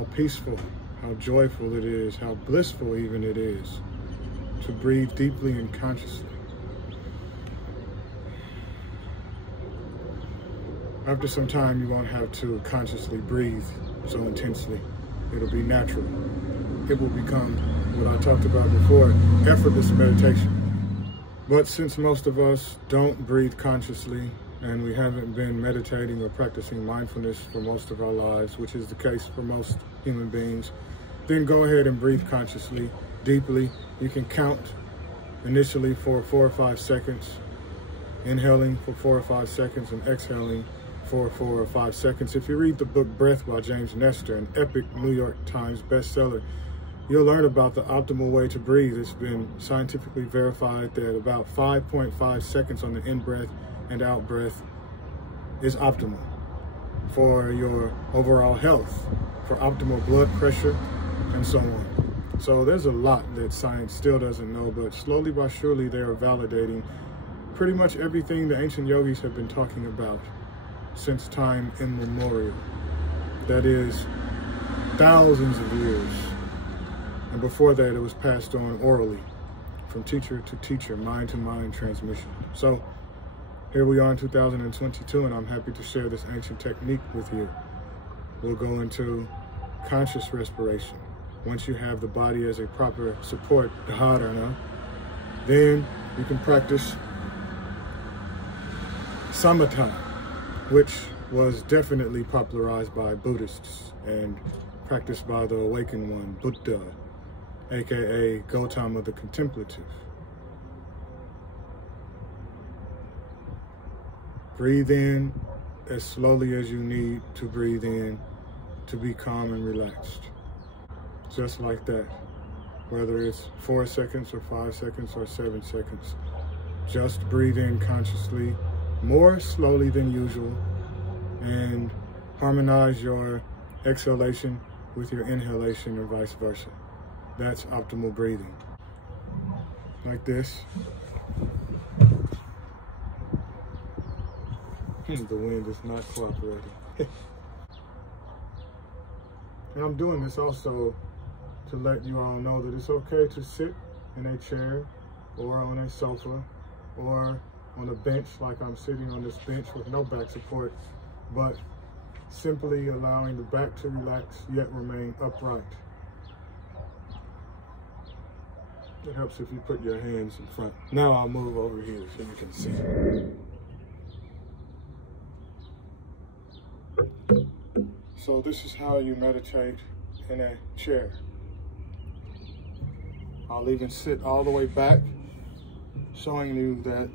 how peaceful, how joyful it is, how blissful even it is to breathe deeply and consciously. After some time, you won't have to consciously breathe so intensely. It'll be natural. It will become what I talked about before, effortless meditation. But since most of us don't breathe consciously, and we haven't been meditating or practicing mindfulness for most of our lives, which is the case for most human beings, then go ahead and breathe consciously, deeply. You can count initially for 4 or 5 seconds, inhaling for 4 or 5 seconds and exhaling for 4 or 5 seconds. If you read the book Breath by James Nestor, an epic New York Times bestseller, you'll learn about the optimal way to breathe. It's been scientifically verified that about 5.5 seconds on the in-breath and out-breath is optimal for your overall health, for optimal blood pressure, and so on. So there's a lot that science still doesn't know, but slowly but surely they are validating pretty much everything the ancient yogis have been talking about since time immemorial. That is, thousands of years. And before that, it was passed on orally, from teacher to teacher, mind to mind transmission. So here we are in 2022, and I'm happy to share this ancient technique with you. We'll go into conscious respiration. Once you have the body as a proper support, dharana, then you can practice samatha, which was definitely popularized by Buddhists and practiced by the awakened one, Buddha, aka Gautama the Contemplative. Breathe in as slowly as you need to breathe in to be calm and relaxed. Just like that. Whether it's 4 seconds or 5 seconds or 7 seconds. Just breathe in consciously, more slowly than usual, and harmonize your exhalation with your inhalation or vice versa. That's optimal breathing. Like this. The wind is not cooperating. And I'm doing this also to let you all know that it's okay to sit in a chair or on a sofa or on a bench like I'm sitting on this bench with no back support, but simply allowing the back to relax yet remain upright. It helps if you put your hands in front. Now I'll move over here so you can see. So this is how you meditate in a chair. I'll even sit all the way back, showing you that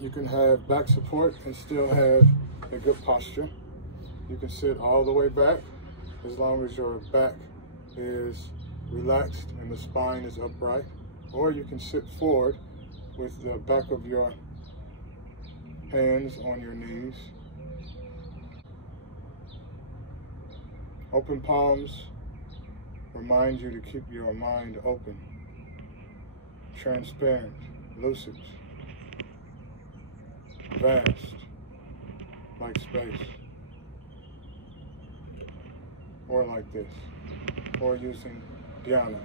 you can have back support and still have a good posture. You can sit all the way back as long as your back is relaxed and the spine is upright. Or you can sit forward with the back of your hands on your knees. Open palms remind you to keep your mind open, transparent, lucid, vast, like space. Or like this. Or using dhyana,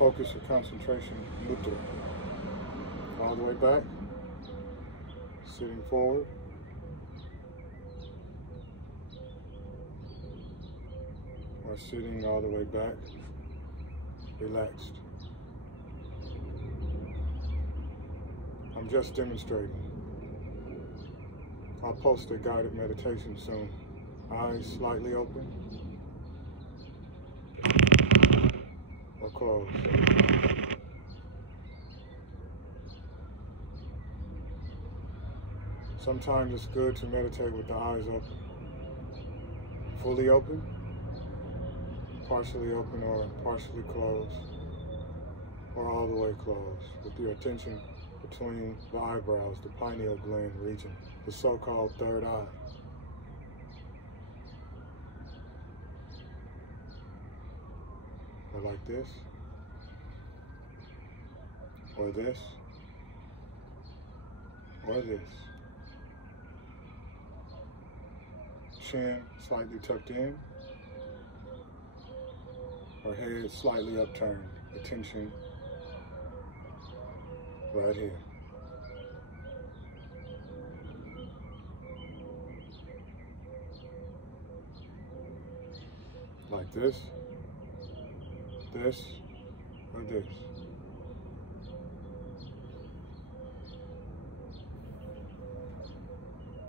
focus or concentration, mudra. All the way back, sitting forward. Or sitting all the way back, relaxed. I'm just demonstrating. I'll post a guided meditation soon. Eyes slightly open or closed. Sometimes it's good to meditate with the eyes open. Fully open, partially open or partially closed, or all the way closed, with your attention between the eyebrows, the pineal gland region, the so-called third eye. Or like this, or this, or this. Chin slightly tucked in, or head slightly upturned. Attention right here. Like this, this, or this.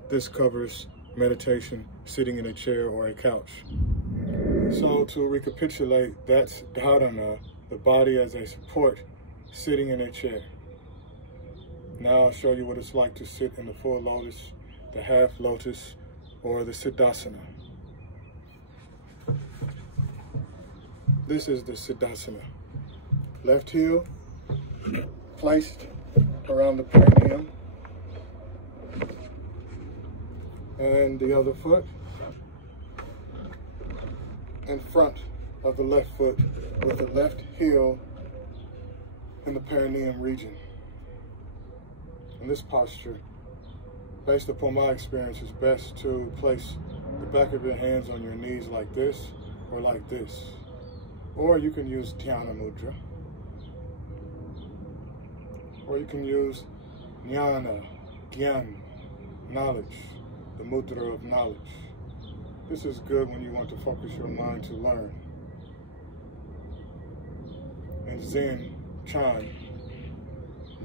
This covers meditation sitting in a chair or a couch. So to recapitulate, that's dharana, the body as a support, sitting in a chair. Now I'll show you what it's like to sit in the full lotus, the half lotus, or the siddhasana. This is the siddhasana. Left heel placed around the perineum, and the other foot in front of the left foot with the left heel in the perineum region. In this posture, based upon my experience, it's best to place the back of your hands on your knees like this or like this. Or you can use dhyana mudra. Or you can use jnana, gyan, knowledge, the mudra of knowledge. This is good when you want to focus your mind to learn. In Zen, Chan,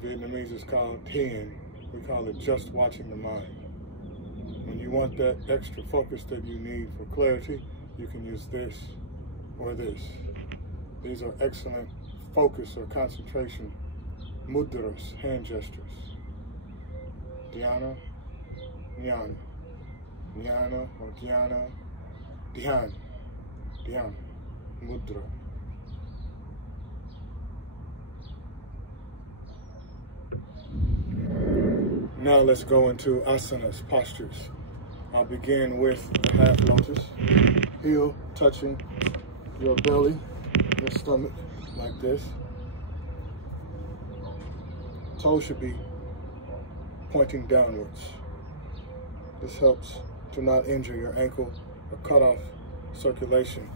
Vietnamese is called Thiền. We call it just watching the mind. When you want that extra focus that you need for clarity, you can use this or this. These are excellent focus or concentration mudras, hand gestures. Dhyana, jnana. Jnana or dhyana, dhyan, dhyana, mudra. Now let's go into asanas, postures. I'll begin with the half lotus, heel touching your belly, your stomach, like this. Toes should be pointing downwards. This helps to not injure your ankle or cut off circulation.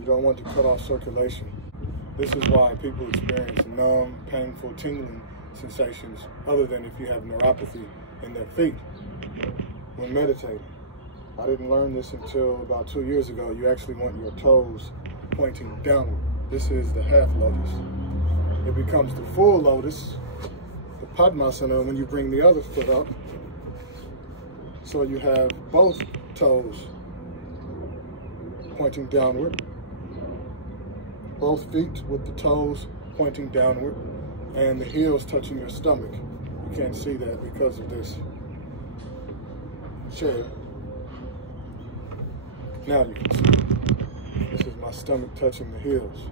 You don't want to cut off circulation. This is why people experience numb, painful, tingling sensations, other than if you have neuropathy in their feet when meditating. I didn't learn this until about 2 years ago. You actually want your toes pointing downward. This is the half lotus. It becomes the full lotus, the Padmasana, when you bring the other foot up. So you have both toes pointing downward, both feet with the toes pointing downward, and the heels touching your stomach. You can't see that because of this chair. Now you can see. This is my stomach touching the heels.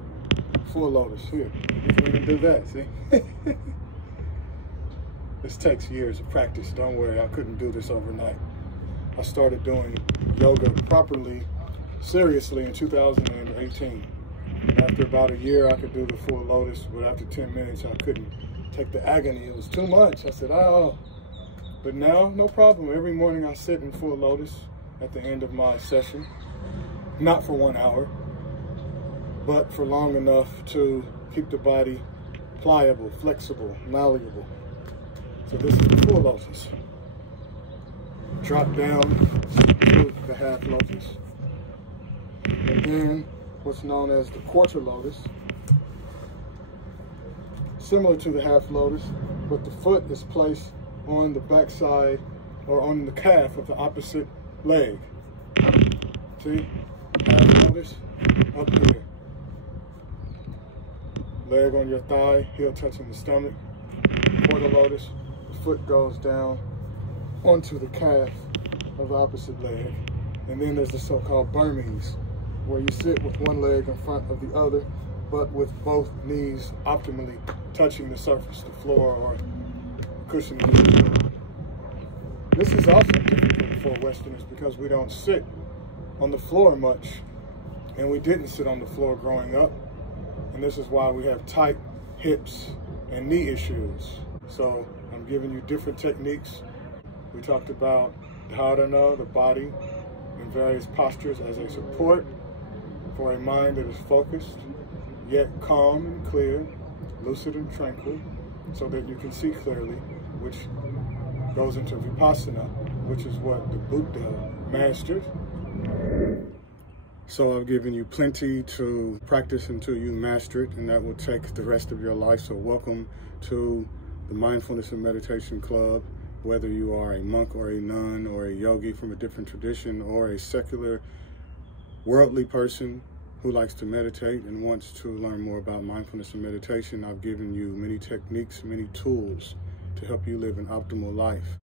Full lotus here. You can even do that, see? This takes years of practice. Don't worry, I couldn't do this overnight. I started doing yoga properly, seriously in 2018. And after about a year, I could do the full lotus, but after 10 minutes, I couldn't take the agony. It was too much. I said, oh. But now, no problem. Every morning I sit in full lotus at the end of my session. Not for 1 hour, but for long enough to keep the body pliable, flexible, malleable. So this is the full lotus. Drop down to the half lotus. And then what's known as the quarter lotus. Similar to the half lotus, but the foot is placed on the backside or on the calf of the opposite leg. See? Half lotus up here. Leg on your thigh, heel touching the stomach. Quarter lotus, the foot goes down onto the calf of the opposite leg. And then there's the so-called Burmese, where you sit with one leg in front of the other, but with both knees optimally touching the surface, the floor, or cushion. This is also difficult for Westerners because we don't sit on the floor much, and we didn't sit on the floor growing up. And this is why we have tight hips and knee issues. So I'm giving you different techniques. We talked about dharana, the body, in various postures as a support, for a mind that is focused, yet calm and clear, lucid and tranquil, so that you can see clearly, which goes into Vipassana, which is what the Buddha mastered. So I've given you plenty to practice until you master it, and that will take the rest of your life. So welcome to the Mindfulness and Meditation Club, whether you are a monk or a nun or a yogi from a different tradition or a secular worldly person who likes to meditate and wants to learn more about mindfulness and meditation. I've given you many techniques, many tools to help you live an optimal life.